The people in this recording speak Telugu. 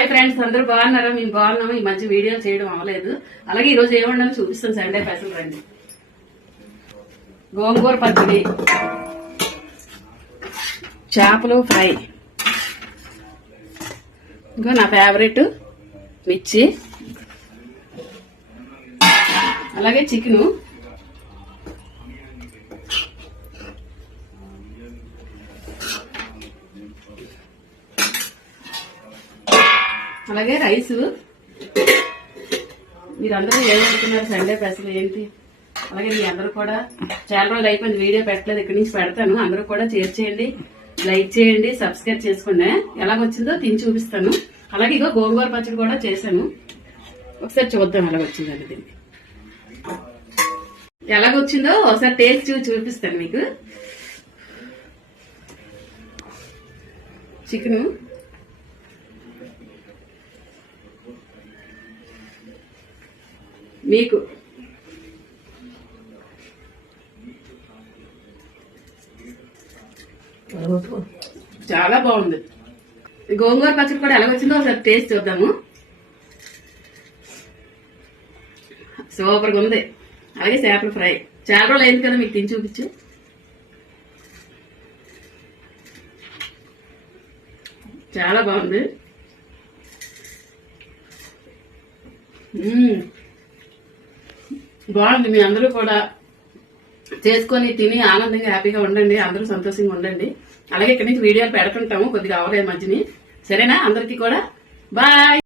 హాయ్ ఫ్రెండ్స్, అందరూ బాగున్నారా? మేము బాగున్నాము. ఈ మధ్య వీడియోలు చేయడం అవ్వలేదు. అలాగే ఈ రోజు ఏమన్నా చూపిస్తాను. సండే స్పెషల్ రండి. గోంగూర పచ్చడి, చేపలు ఫ్రై, ఇంకా నా ఫేవరెట్ మిర్చి, అలాగే చికెను, అలాగే రైసు. మీరందరూ ఏమవుతున్నారు సండే స్పెషల్ ఏంటి? అలాగే మీ అందరూ కూడా చాలా రోజులు అయిపోయింది వీడియో పెట్టలేదు. ఇక్కడి నుంచి పెడతాను. అందరూ కూడా షేర్ చేయండి, లైక్ చేయండి, సబ్స్క్రైబ్ చేసుకోండి. ఎలాగొచ్చిందో తిని చూపిస్తాను. అలాగే ఇగో గోంగూర పచ్చడి కూడా చేశాను. ఒకసారి చూద్దాం ఎలాగొచ్చిందని. దీన్ని ఎలాగొచ్చిందో ఒకసారి టేస్ట్ చూపిస్తాను మీకు. చికెను, మీకు చాలా బాగుంది. గోంగూర పచ్చడి కూడా ఎలాగొచ్చిందో ఒకసారి టేస్ట్ చూద్దాము. సూపర్గా ఉంది. అలాగే చేపల ఫ్రై చాలా రోజులు అయింది కదా, మీకు తిని చూపించు. చాలా బాగుంది. బాగుంది. మీ అందరూ కూడా చేసుకొని తిని ఆనందంగా హ్యాపీగా ఉండండి. అందరూ సంతోషంగా ఉండండి. అలాగే ఇక్కడి నుంచి వీడియోలు పెడుతుంటాము. కొద్దిగా అవలేదు మధ్యని. సరేనా? అందరికీ కూడా బాయ్.